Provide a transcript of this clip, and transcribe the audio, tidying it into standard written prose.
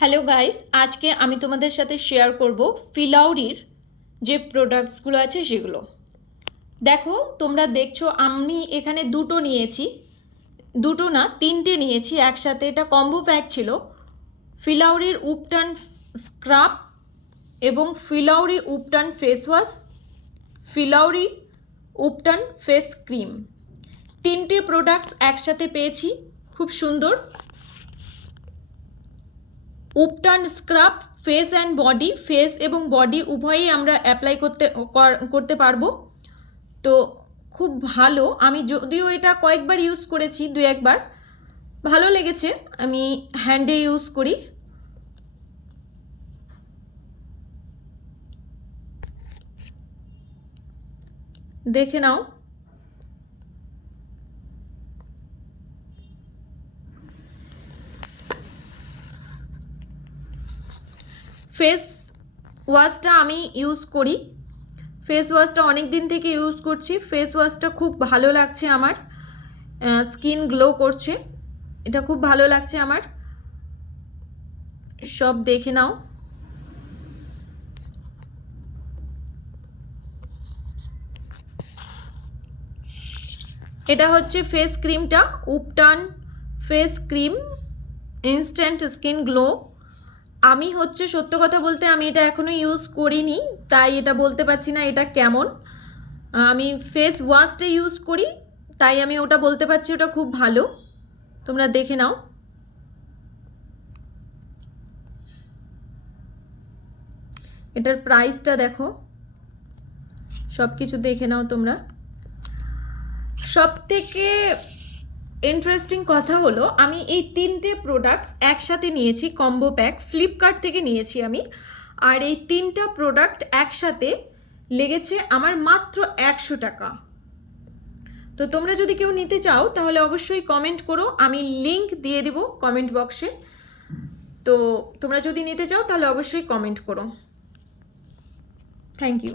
Hello guys, আজকে আমি তোমাদের সাথে শেয়ার করব ফিলাউরির যে প্রোডাক্টসগুলো আছে সেগুলো। দেখো, তোমরা দেখছো আমি এখানে দুটো নিয়েছি, দুটো না তিনটে নিয়েছি একসাথে। এটা কম্বো প্যাক ছিল। ফিলাউরির উপটান স্ক্রাব এবং Phillauri ubtan face wash, Phillauri ubtan face cream, তিনটে প্রোডাক্টস একসাথে পেয়েছি। খুব সুন্দর। Ubtan scrub face and body, face এবং বডি উভয়ই আমরা অ্যাপ্লাই করতে পারবো। তো খুব ভালো। আমি যদিও এটা কয়েকবার ইউজ করেছি, দু একবার ভালো লেগেছে। আমি হ্যান্ডে ইউজ করি। দেখে নাও। ফেস ওয়াশটা আমি ইউজ করি। ফেস ওয়াশটা অনেক দিন থেকে ইউজ করছি। ফেস ওয়াশটা খুব ভালো লাগছে আমার, স্কিন গ্লো করছে। এটা খুব ভালো লাগছে আমার। সব দেখে নাও। এটা হচ্ছে ফেস ক্রিমটা, ubtan face cream instant skin glow. আমি হচ্ছে সত্য কথা বলতে আমি এটা এখনও ইউজ করিনি, তাই এটা বলতে পারছি না এটা কেমন। আমি ফেস ওয়াশটা ইউজ করি, তাই আমি ওটা বলতে পারছি ওটা খুব ভালো। তোমরা দেখে নাও। এটার প্রাইসটা দেখো, সব কিছু দেখে নাও তোমরা। সব থেকে ইন্টারেস্টিং কথা হলো আমি এই তিনটে প্রোডাক্টস একসাথে নিয়েছি, কম্বো প্যাক ফ্লিপকার্ট থেকে নিয়েছি আমি। আর এই তিনটা প্রোডাক্ট একসাথে লেগেছে আমার মাত্র 100 টাকা। তো তোমরা যদি কেউ নিতে চাও তাহলে অবশ্যই কমেন্ট করো, আমি লিংক দিয়ে দিব কমেন্ট বক্সে। তো তোমরা যদি নিতে চাও তাহলে অবশ্যই কমেন্ট করো। Thank you.